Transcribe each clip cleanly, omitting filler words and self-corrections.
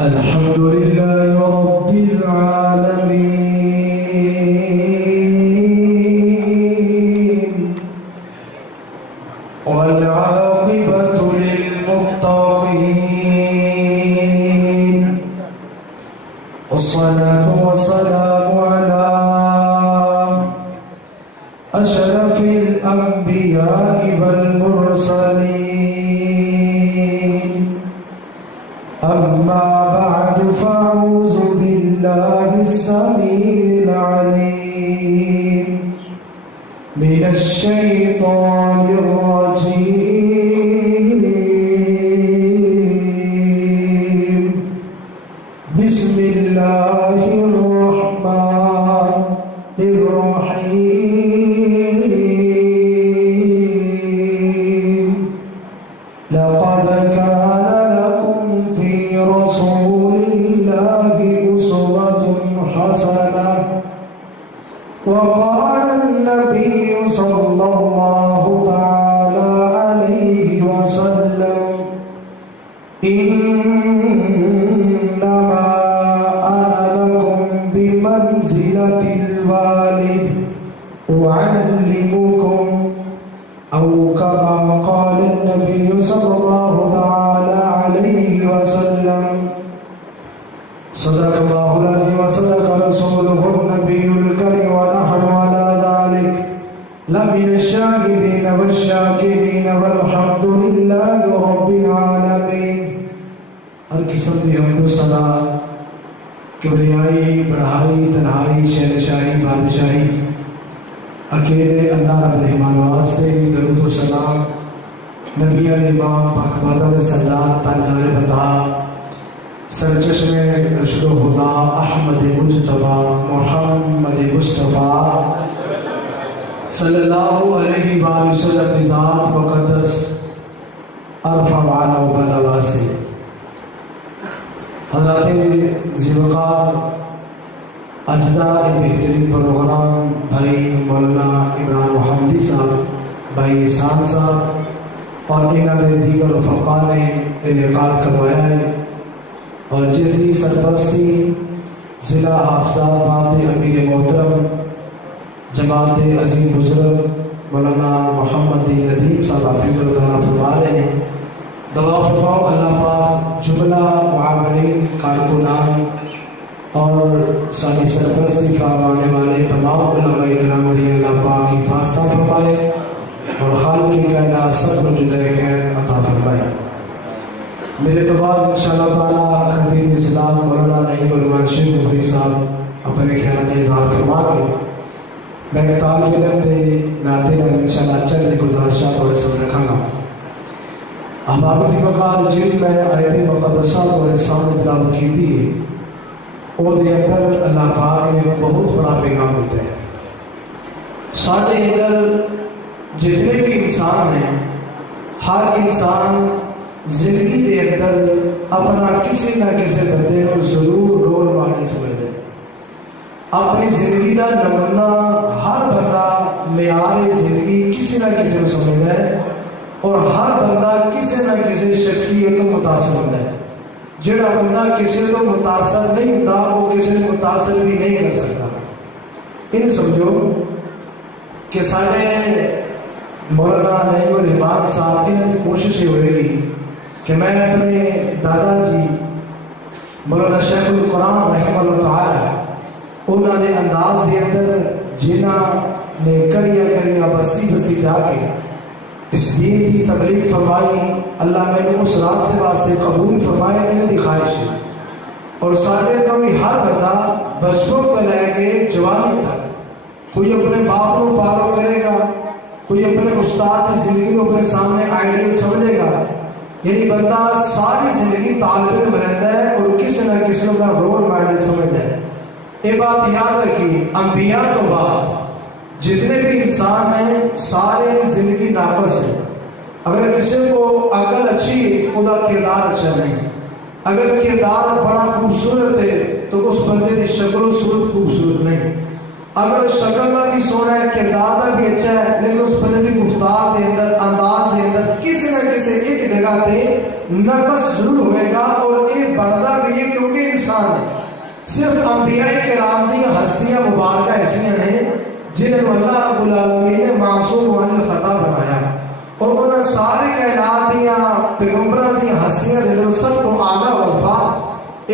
الحمد لله رب العالمين والعاقبة للمتقين والصلاة والسلام على أشرف الأنبياء والمرسلين أما بعد فأعوذ بالله السميع العليم من الشيطان الرجيم بسم الله الرحمن الرحيم لقد كان لكم في رسول الله أسوة حسنة وقال النبي صلى الله تعالى عليه وسلم إنما أنا لكم بمنزلة الوالد أعلمكم أو كما قال النبي صلى الله تعالى عليه وسلم صدق الله العظيم وصدق رسوله النبي الكريم ونحن على ذلك لمن الشاهدين والشاكرين والحمد لله رب العالمين. ہر قسم کی حمد و ثنا کبریائی بڑھائی تنہائی شہنشاہی بادشاہی اکیلے اللہ رب الرحمن واسطے درود و سلام نبی علیہ امام پاک بادر سلات تاجدار بتا سرچشم رشد و خدا احمد مجتبی محمد مصطفیٰ صلی اللہ علیہ وآلہ وسلم ذات مقدس عرفہ وعلا و بلا واسطے. حضرات ذیوقار اجدہ بہترین پروگرام بھائی مولانا عمران محمدی صاحب بھائی احسان صاحب اور انہوں نے دیگر رفقا نے انعقاد کروایا ہے اور جس کی سرپرستی ضلع حافظآباد امیر محترم جماعت عظیم بزرگ مولانا محمد ندیم صاحب حافظ اللہ فرما رہے ہیں. دعا فرماؤ اللہ پاک جملہ معاونین کارکنان اور ساری سرپرستی فرمانے والے تمام علماء کرام دی اللہ پاک حفاظت فرمائے اور خالق کائنات سب کو جزائے خیر عطا فرمائے. میرے تو بعد انشاءاللہ تعالیٰ خطیب اسلام مولانا نعیم الرحمن شیخ مفتی صاحب اپنے خیالات اظہار فرما کے میں طالب علم دے ناطے میں انشاءاللہ چند گزارشات اور سب رکھاں گا. ہمارے ذکر جن میں آیت مقدسہ اور سامنے تلاوت کی تھی وہ دے اندر اللہ پاک نے بہت بڑا پیغام دیتا ہے. سارے اندر جتنے بھی انسان ہیں ہر انسان زندگی کے اندر اپنا کسی نہ کسی بندے کو ضرور رول ماڈل سمجھتا ہے. اپنی زندگی کا نمونہ ہر بندہ معیار زندگی کسی نہ کسی کو سمجھتا ہے اور ہر بندہ کسی نہ کسی شخصیت کو متاثر ہوتا ہے. جڑا بندہ کسی کو متاثر نہیں ہوتا وہ کسی کو متاثر بھی نہیں کر سکتا. ان سمجھو کہ سارے مولانا نعیم الرحمن صاحب کی کوشش یہ ہوئے گی کہ میں اپنے دادا جی مولانا شیخ القرآن رحمہ اللہ تعالی انہوں نے انداز دے اندر جنہ نے کریا بستی جا کے اس دین کی تبلیغ فرمائی اللہ میں نے اس راستے واسطے قبول فرمایا ان کی خواہش ہے. اور سارے تو بھی ہر بندہ بچپن کو لے کے جوانی تک کوئی اپنے باپ کو فالو کرے گا, کوئی اپنے استاد کی زندگی کو اپنے سامنے آئیڈیل سمجھے گا. یعنی بندہ ساری زندگی طالب علم رہتا ہے اور کسی نہ کسی کا رول ماڈل سمجھتا ہے. یہ بات یاد رکھیے انبیاء تو بعد جتنے بھی انسان ہیں سارے زندگی ناقص ہے. اگر کسی کو عقل اچھی ہے وہ کردار اچھا نہیں. اگر کردار بڑا خوبصورت ہے تو اس بندے کی شکل و صورت خوبصورت نہیں. اگر شکل کا بھی سونا ہے کردار کا بھی اچھا ہے لیکن اس بندے کی گفتار کے اندر انداز کے اندر کسی نہ کسی ایک جگہ تے نقص ضرور ہوئے گا اور یہ بڑھتا بھی ہے کیونکہ انسان ہے. صرف انبیاء کرام دی ہستیاں مبارکہ ایسیاں ہیں جنہیں اللہ رب العالمین نے معصوم عن الخطا بنایا اور انہاں سارے کائنات دیا پیغمبراں دی ہستیاں دے سب کو اعلیٰ وفا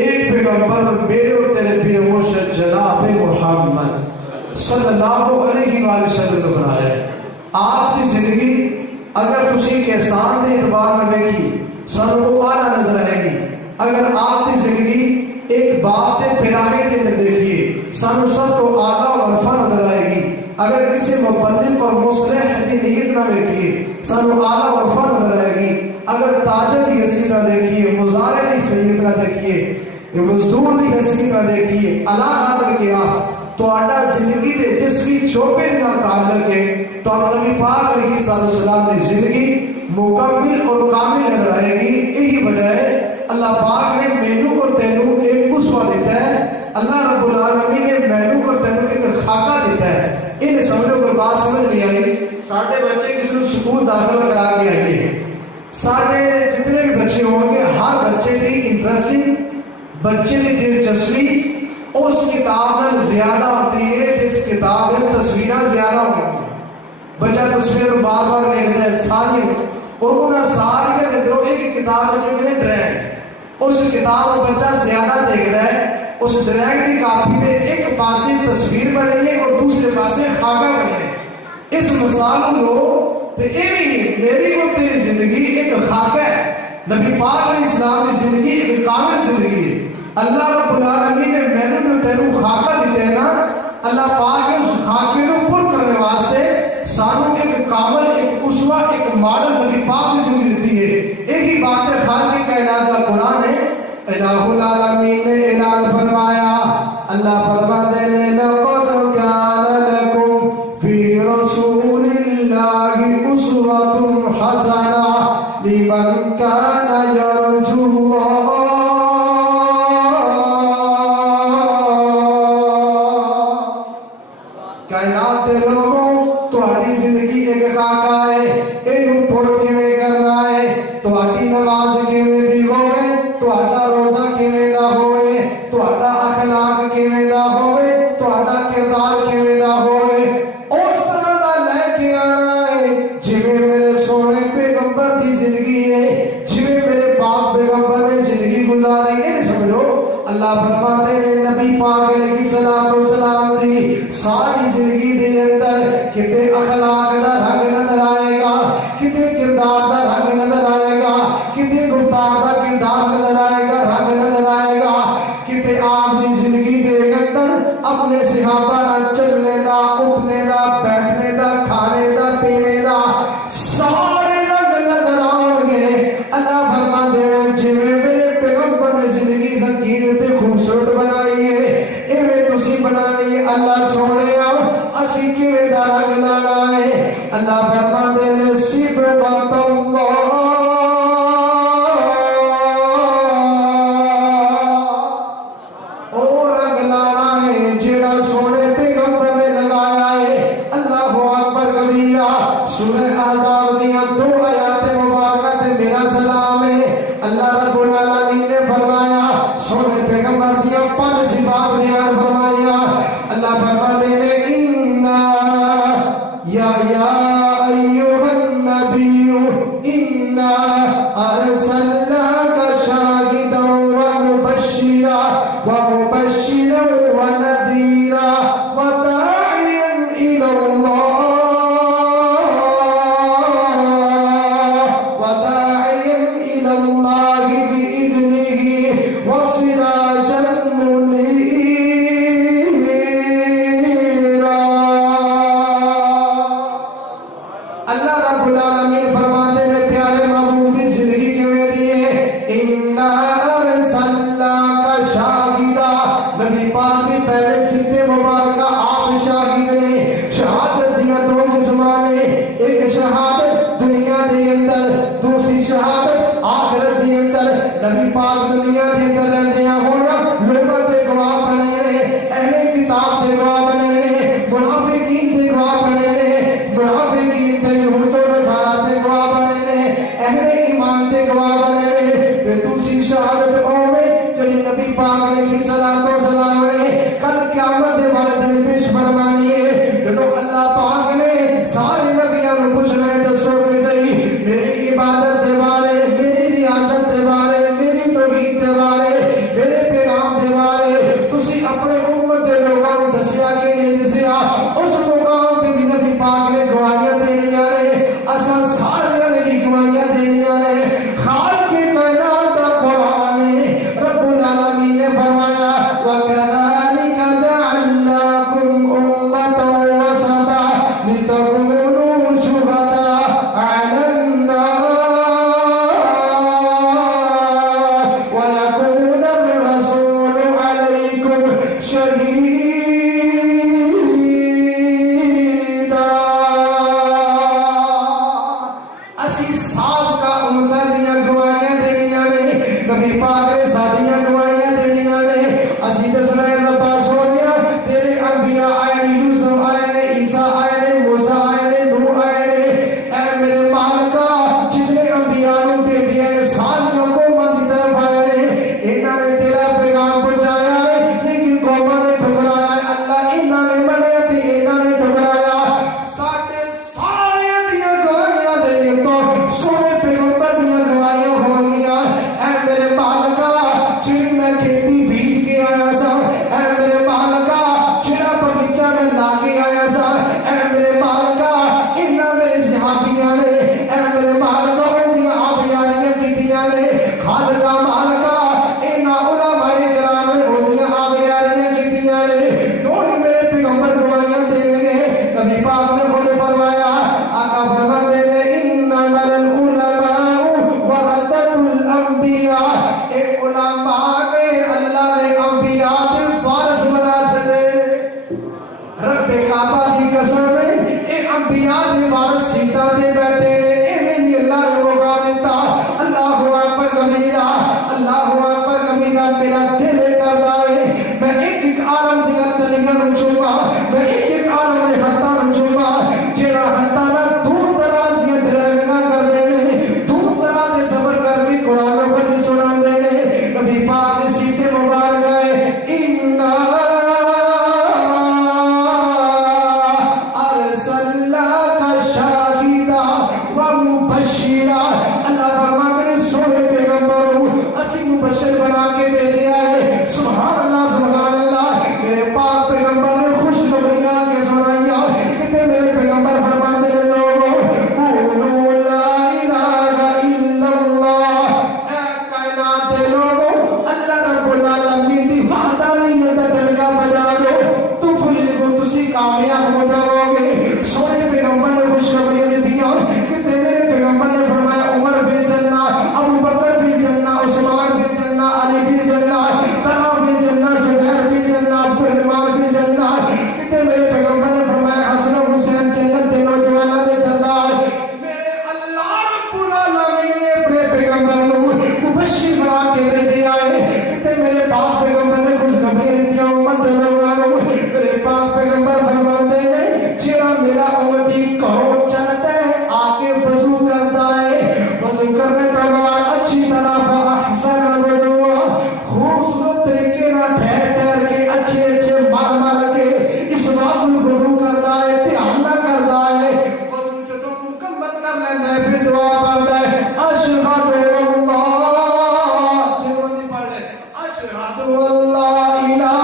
ایک پیغمبر میرے اور تیرے پیر مرشد جناب محمد صلی اللہ علیہ وآلہ وسلم بنایا ہے. آپ کی زندگی اگر کسی کے احسان کے اعتبار میں دیکھی سب کو اعلیٰ نظر آئے گی. اگر آپ کی زندگی ایک بات پھیلانے کے اندر دیکھیے سانو سب کو اعلیٰ وفا نظر آئے گی. اگر کسی مبلغ اور مصلح کی نیت نہ دیکھیے سانو اعلیٰ وفا نظر آئے گی. اگر تاجر کی حیثیت نہ دیکھیے مزارع کی حیثیت نہ دیکھیے مزدور کی حیثیت نہ دیکھیے اللہ حاضر کیا تو آٹا زندگی دے جس کی شعبے کا تعلق ہے تو نبی پاک علیہ السلام کی زندگی مکمل اور کامل نظر آئے گی. یہی وجہ ہے اللہ پاک نے مینو اور تینو ایک اسوہ دیتا ہے. اللہ رب العالمین نے مینو اور تینو ایک خاکہ دیتا ہے. ان سمجھو پر بات سمجھ نہیں آئی. ساڑھے بچے کسی سکول داخل کرا کے آئیے ساڑھے جتنے بھی بچے ہوں گے ہر بچے کی انٹرسٹنگ بچے کی دلچسپی اس کتاب میں زیادہ ہوتی ہے جس کتاب میں تصویریں زیادہ ہوتی ہیں. بچہ تصویر بار بار دیکھتا ہے ساری اور انہیں ساری کے اندر ایک کتاب جو کہ ڈرائنگ اس کتاب کو بچہ زیادہ دیکھ رہا ہے. اس ڈرائنگ کی کاپی میں ایک پاسے تصویر بنی ہے اور دوسرے پاسے خاکہ بنے ہے. اس مثال کو لو تو یہ میری اور تیری زندگی ایک خاکہ ہے. نبی پاک علیہ السلام کی زندگی ایک کامل زندگی ہے. اللہ رب العالمین نے میں نے تینوں خاکہ دیتے ہیں نا اللہ پاک نے اس خاکے کو پر کرنے واسطے سانوں ایک کامل ایک اسوہ ایک ماڈل نبی پاک کی زندگی دیتی ہے. ایک ہی بات ہے خالق کائنات کا قرآن ہے. الہ العالمین نے اعلان فرمایا اللہ فرماتے ہیں لقد کان لکم فی رسول اللہ اسوۃ حسنہ لمن کان یرجو اللہ. کائنات دے لوگوں تہاڈی زندگی ایک خاکہ ہے. اینو پھر کیویں کرنا ہے تہاڈی نماز کیویں دی ہوے تہاڈا روزہ کیویں دا ہوے تہاڈا اخلاق کیویں دا ہوے تہاڈا کردار کیویں دا ہوے اس طرح دا لے کے آنا ہے جویں میرے سونے پیغمبر دی زندگی ہے جویں میرے پاک پیغمبر نے زندگی گزاری ہے. سمجھو اللہ فرماتے ہیں نبی پاک علیہ السلام دی ساری زندگی دے اندر کتے اخلاق دا رنگ نظر آئے گا کتے کردار دا رنگ نظر آئے گا کتے گفتار دا کردار نظر آئے گا رنگ نظر آئے گا کتے آپ دی زندگی دے اندر اپنے صحابہ نہ چلنے دا اٹھنے دا بیٹھنے دا کھانے دا پینے دا سارے رنگ نظر آؤں گے. اللہ فرما دے جویں میرے پیغمبر نے زندگی حقیقت خوبصورت بنائی ہے ایویں تسی بنانی ہے. اللہ سونے اسی کیویں دا رنگ لانا ہے. اللہ فرماتے ہیں صبغۃ اللہ او رنگ لانا ہے جڑا سونے پیغمبر نے لگایا ہے. اللہ اکبر کبیرہ. سورہ احزاب دیاں 2 آیات مبارکہ تے میرا سلام ہے. اللہ رب العالمین نے فرمایا سونے پیغمبر دیاں 5 صفات بیان فرمایا. اللہ فرماتے ہیں یا ایھا النبی انا ارسلناک شاہدا ومبشرا ونذیرا وداعیا الی اللہ بإذنہ وسراجا اللہ رب العالمین فرماتے ہیں پیارے محبوب کی زندگی کیویں دی ہے. انا ارسلناک شاہدا. نبی پاک دی پہلے سیدھے مبارکہ آپ شاہد نے. شہادت دیا 2 قسماں نے. ایک شہادت دنیا دے اندر دوسری شہادت آخرت دے اندر. نبی پاک دنیا دے اندر رہندیاں ہونا لوگوں تے گواہ بنے نے اہل کتاب تے گواہ بنے نے منافقین تے گواہ بنے نے منافقین تے یہود و نصارا تے گواہ بنے نے اہل ایمان تے گواہ نبی پاک نے ساڈیاں گواہیاں دینیاں نے اسی دسنا ہے ربا سونیا تیرے انبیاء آئے نے یوسف آئے نے عیسیٰ آئے نے موسیٰ آئے نے نوح آئے نے اے میرے مالکا جتنے انبیاء نے بھیجے ہیں ساریوں قوموں کی طرف آئے نے انہاں نے تیرا پیغام پہنچایا ہے لیکن قوموں نے ٹھکرایا ہے اللہ انہاں نے منیا تے انہاں نے ٹھکرایا ساڈے سارے دیاں گواہیاں دے تو سونے پیغمبر دیاں گواہیاں ہون گیاں اے میرے مالکا جڑی میں کھیتی بیج کے آیا سا اے میرے مالکا جڑا بغیچہ میں لا کے آیا سا اے میرے مالکا انہاں میرے صحابیاں نے اے میرے مالکا انہاں آبیاریاں کیتیاں نے خالقہ مالکا انہاں علماء کرام نے انہاں آبیاریاں کیتیاں نے کون میرے پیغمبر گواہیاں دیں گے نبی پاک نے خود فرمایا آقا فرماتے ہیں انما العلماء ورثۃ الانبیاء اے علماء نے اللہ نے انبیاء کے وارث بنا چھڑے رب کعبہ دی قسم اے انبیاء دے وارث سیٹاں تے بیٹھے نے ایویں نہیں اللہ نے موقع دیتا اللہ اکبر کبیرہ اللہ اکبر کبیرہ میرا دل کردا ہے میں ایک عالم دی تلیاں نوں چوما میں ایک عالم دے ہتھاں نوں چوما جڑا ہتھاں نال دور دراز دی ڈرائیونگاں کردے نے دور دراز دے سفر کر کے قرآن مجید سناندے نے نبی پاک دے سینے مبارک ہے انا ارسلناک شاہدا ومبشرا اللہ فرماتے ہیں سونے پیغمبر اسی مبشر بنا کے بھیجا ہے سبحان اللہ میرے پاک پیغمبر نے خوشخبریاں کے سنائیاں کتے میرے پیغمبر فرماتے ہیں لوگوں قولوا لا الہ الا اللہ اے کائنات دے لوگوں اللہ رب العالمین دی وحدانیت دا ڈنکا بجا دو تفلحوا تسی کامیاب ہو جاؤ گے سونے پیغمبر نے خوشخبریاں دتیاں کتے میرے پیغمبر نے فرمایا عمر فی الجنہ ابو بکر فی الجنہ عثمان فی الجنہ علی فی الجنہ طلحہ فی الجنہ زبیر فی الجنہ عبد الرحمن فی الجنہ کتے میرے پیغمبر نے فرمایا حسن و حسین جنت دے نوجوانوں دے سردار میرے اللہ رب العالمین نے اپنے پیغمبر کو مبشر بنا کے بھیجا ہے کتے میرے پاک پیغمبر نے خوشخبریاں دتیاں امت دے لوگوں میرے پاک پیغمبر فرماتے ہیں جڑا میرا امتی گھروں چلتا ہے آ کے وضو کرتا ہے وضو کرنے کے بعد اچھی طرح فاحسن الوضوء خوبصورت طریقے نال ٹھہر کے اچھے اچھے مل کے اس وقت وضو کرتا ہے دھیان نہ کرتا ہے وضو جدوں مکمل کر لینا ہے پھر دعا پڑھتا ہے اشہد اللہ جلدی پڑھ لے اشہد اللہ الہ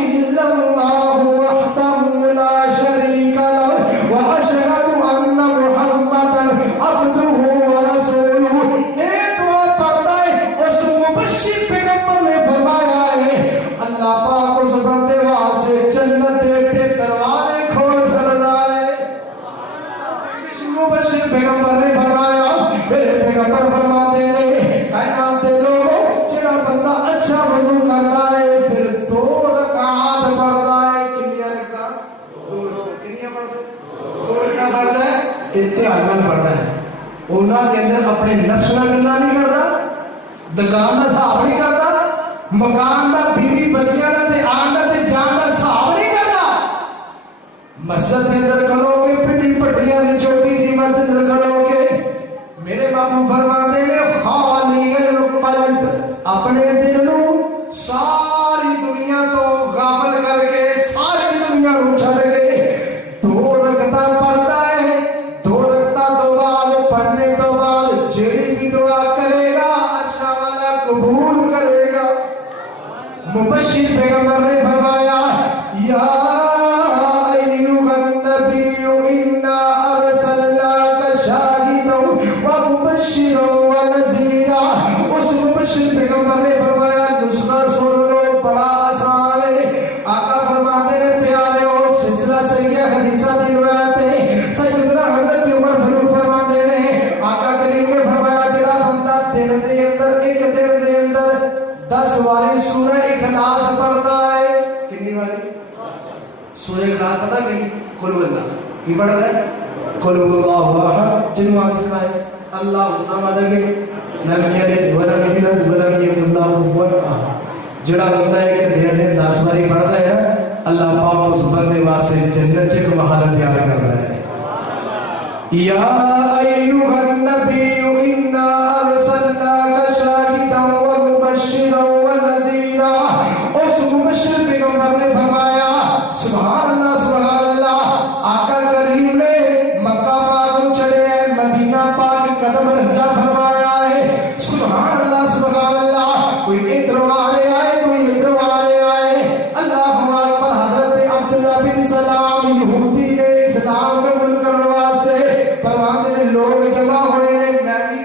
الا اللہ وحدہ لا شریک لہ واشہد ان محمدا عبدہ ورسولہ اے دعا پڑھتا ہے اس مبشر پیغمبر نے فرمایا ہے اللہ پاک اس بندے واسطے جنت کے دروازے کھول چھڑدا ہے مبشر پیغمبر نے فرمایا میرے پیغمبر فرماتے ہیں کائنات دے لوگوں جڑا بندہ اچھا وضو کرتا ہے پھر 2 رکعات پڑھتا ہے کنیاں رکعات 2 کنیاں پڑھتا ہے 2 رکعات پڑھتا ہے دھیان نال پڑھتا ہے انہاں دے اندر اپنے نفس نال گلا نہیں کرتا دکان دا حساب نہیں کرتا مکان دا بیوی بچیاں دا تے آن دا تے جان دا حساب نہیں کرتا مسجد کے اندر کرو گے پٹی پٹیاں دی چھوٹی جی مسجد کرو گے میرے بابو فرماتے ہیں خالی القلب اپنے دل نو ساری دنیا تو غافل کر کے ساری دنیا نو چھڈ کے 2 رکعتاں پڑھتا ہے 2 رکعتاں تو بعد پڑھنے تو بعد جڑی بھی دعا کرے گا اچھا والا قبول کرے گا مبشر پیغمبر نے فرمایا یا ایھا النبی انا ارسلناک شاہدا ومبشرا ونذیرا اس مبشر پیغمبر نے فرمایا نسخہ سن لو بڑا آسان ہے آقا فرماتے ہیں پیارے اور سلسلہ صحیح حدیثہ دی روایت ہے سیدنا حضرت عمر فاروق فرماتے ہیں آقا کریم نے فرمایا جڑا بندہ دن دے اندر ایک دن دے اندر 10 باری سورہ اخلاص پڑھتا ہے کتنی باری سورہ اخلاص پڑھتا ہے قل هو اللہ کی پڑھتا ہے قل هو اللہ احد جنوں آگے سنائے اللہ الصمد لم يلد ولم يولد ولم يكن له كفوا احد. جڑا بندہ ہے کہ دن دن 10 باری پڑھتا ہے اللہ پاک اس بندے واسطے جنت چ محل تیار کرتا ہے. یا ایھا النبی انا ارسلناک شاہدا ومبشرا ونذیرا. اس مبشر پیغمبر نے فرمایا سبحان اللہ سبحان اللہ. آقا کریم نے مکہ پاک کو چڑھے مدینہ پاک قدم رکھا فرمایا ہے سبحان اللہ سبحان اللہ. کوئی ادھر والے آئے کوئی ادھر والے آئے. اللہ ہمارے پر حضرت عبداللہ بن سلام یہودی نے اسلام قبول کرنے واسطے فرماتے ہیں لوگ جمع ہوئے نے. میں بھی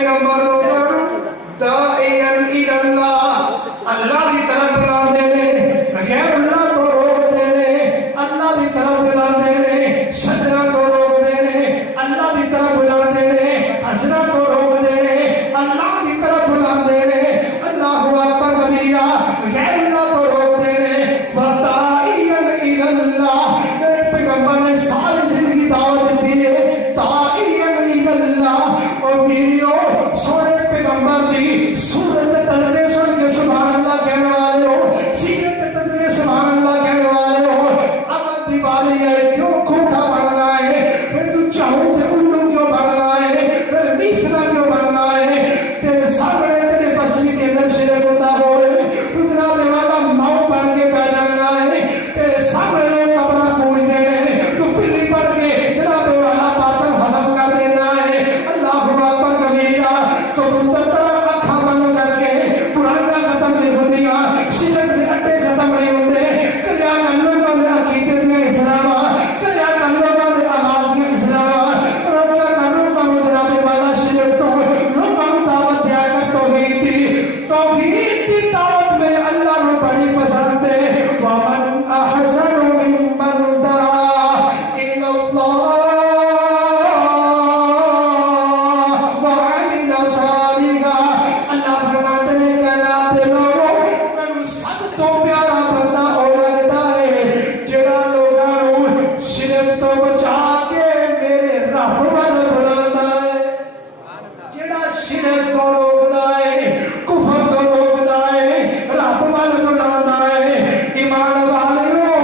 پیغمبر داعیان الاللہ اللہ دی طرف بلا دینے غیر اللہ کو روک دینے اللہ دی طرف بلا دینے شجرہ کو روک دینے اللہ دی طرف بلا دینے حجرہ کو روک دینے اللہ دی طرف بلا دینے اللہ اکبر کبیرہ غیر اللہ کو روک دینے وداعیان الاللہ میرے پیغمبر نے ساری زندگی دعوت دی ہے داعیان الاللہ اور میریو سونے پیغمبر دی سورت تدبیر سن کے سبحان اللہ کہنے والے ہو سیرت تدبیر سبحان اللہ کہنے والے ہو اب دیوالی ہے کیوں کھوٹا بننا ہے پھر تو چاہوں تے الو کیوں بننا ہے پھر میسرا کیوں بننا ہے تیرے سامنے تیرے بستی کے اندر شرک ہوتا ہو اتنا پہ والا ماؤ بن کے پہ جانا ہے تیرے سامنے لوگ کپڑا پوچھ دینے تو پلی پڑھ کے تیرا پہ والا باطل ختم کر دینا ہے اللہ اکبر کبیرہ تو مدتر اکھا بند کر کے پرانا ختم نہیں ہوتیا شرک سے اٹے ختم نہیں ہوتے کریا کر لوگوں نے عقیدت میں اسلام کریا کر لوگوں نے آباد میں اسلام کریا کر لوگوں نے جناب والا شرک تو لوگوں نے دعوت دیا کر توحید کی دعوت میں اللہ نے بڑی پسند ہے وَمَنْ أَحْسَنُ مِمَّنْ دَعَا إِلَى اللَّهِ وَعَمِلَ صَالِحًا اللہ فرماتے ہیں کائنات کے لوگوں میں سب تو پیارا بندہ اور لگتا ہے جڑا لوگوں کو شرک تو بچا کے میرے رب وال بلاتا ہے جڑا شرک کو روکتا ہے کفر کو روکتا ہے رب وال بلاتا ہے ایمان والوں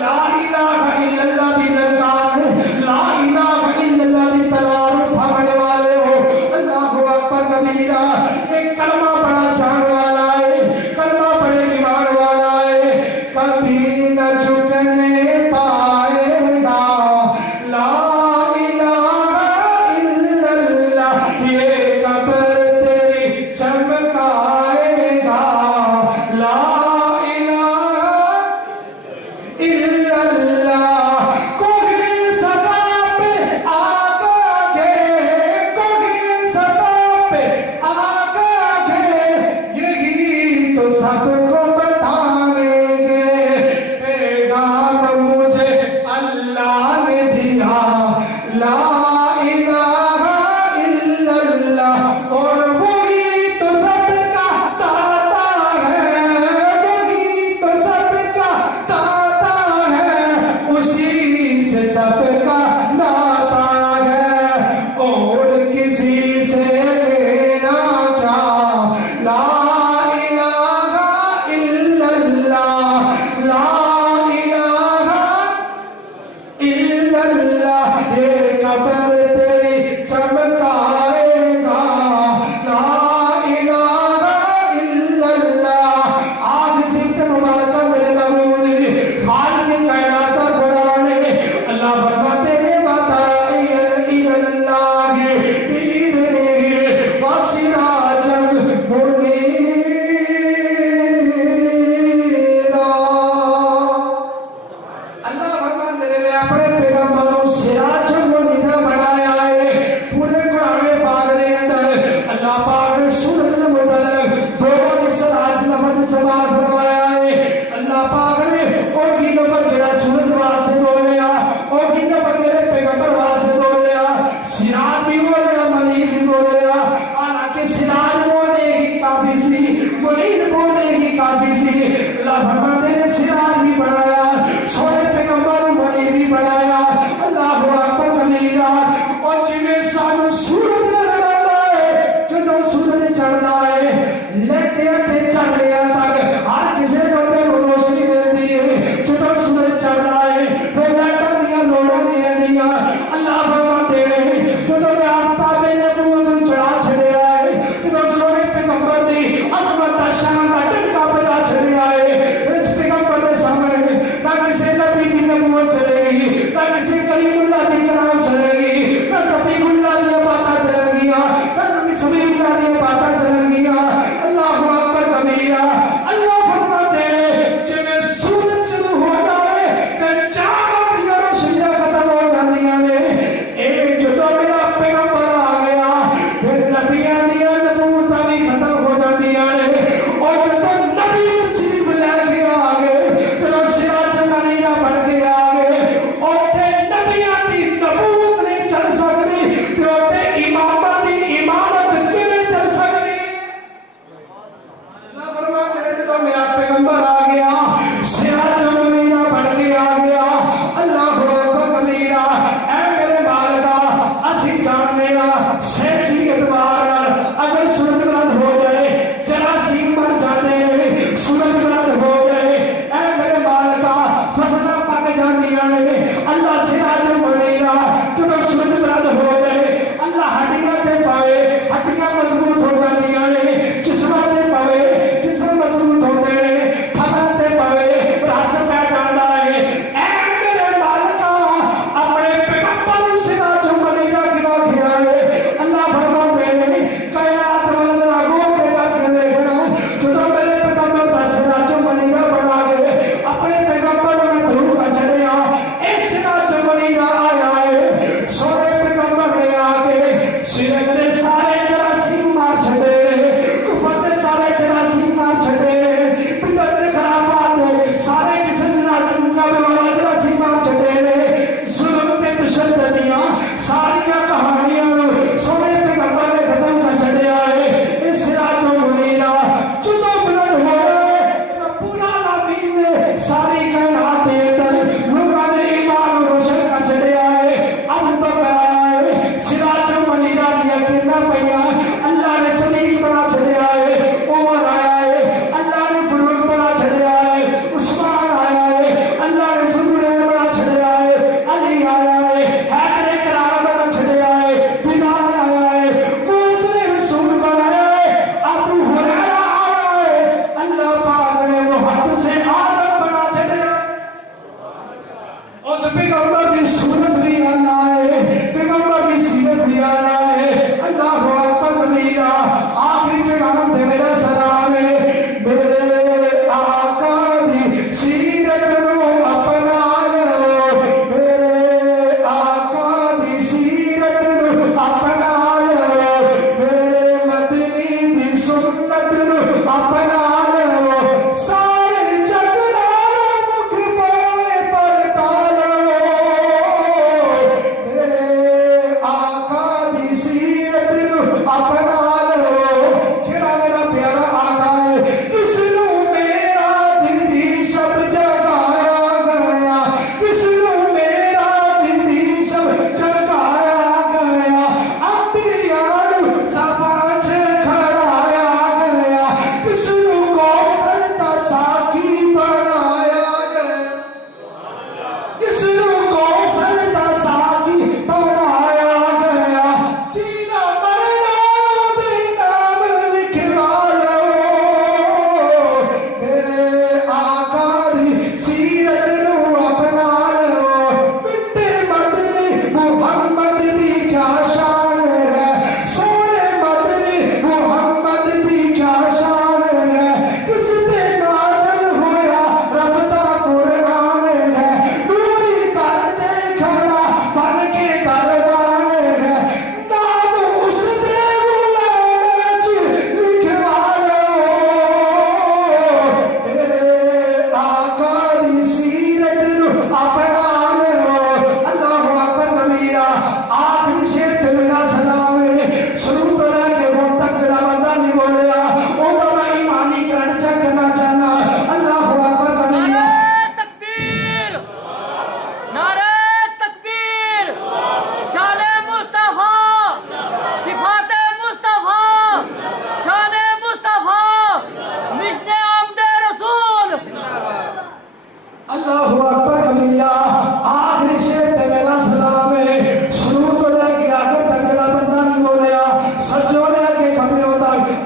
لا الہ الا اللہ دی للکار لا الہ الا اللہ دی تلوار اٹھانے والے ہو اللہ اکبر کبیرہ ایک کلمہ پڑھا جان والا ہے کلمہ پڑھے ایمان والا ہے کبھی نہ جھکنے پائے گا لا الہ الا اللہ یہ قبر تیری چمکائے گا لا الہ الا اللہ کوئی سطح پہ آگا گے کوئی سطح پہ آگا گے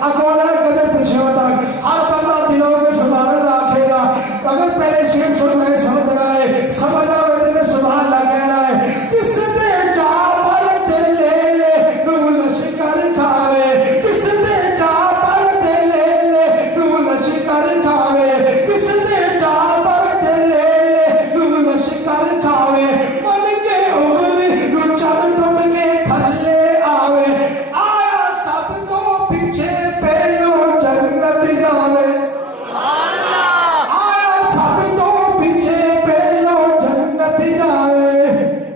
اگونا کدے پیچھے تک ہر بندہ دلوں کے سبحان اللہ آکھے گا اگر پہلے شیر سن میں سمجھنا ہے سمجھنا ہے میں سبحان اللہ کہنا ہے کس دے جا پر دل لے لے نو لشکر کھاوے کس دے جا پر دل لے لے نو لشکر کھاوے کس دے جا پر دل لے لے نو لشکر کھاوے من کے اگلی نو چل ٹوٹ کے تھلے آوے آیا سب تو پیچھے پہلو جنت جاوے آیا سب تو پیچھے پہلو جنت جاوے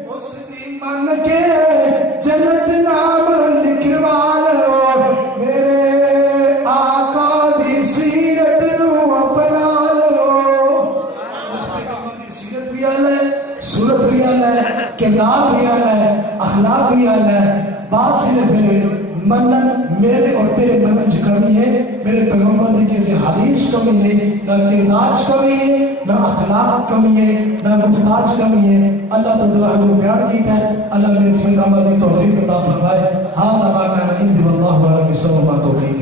اس دی من کے جنت نام لکھوا لو میرے آقا دی سیرت نو اپنا لو اس پیغمبر دی سیرت بھی آل ہے صورت بھی آل ہے کردار بھی آل ہے اخلاق بھی آل ہے بات صرف منن میرے اور تیرے منن چ کمی ہے میرے پیغمبر دی کسی حدیث کمی ہے نہ کردار کمی ہے نہ اخلاق کمی ہے نہ گفتار کمی ہے اللہ تو دعا کو بیان کیتا ہے اللہ میرے اس میں عمل کی توفیق عطا فرمائے ہاں ما کان عند اللہ و رب السماوات والارض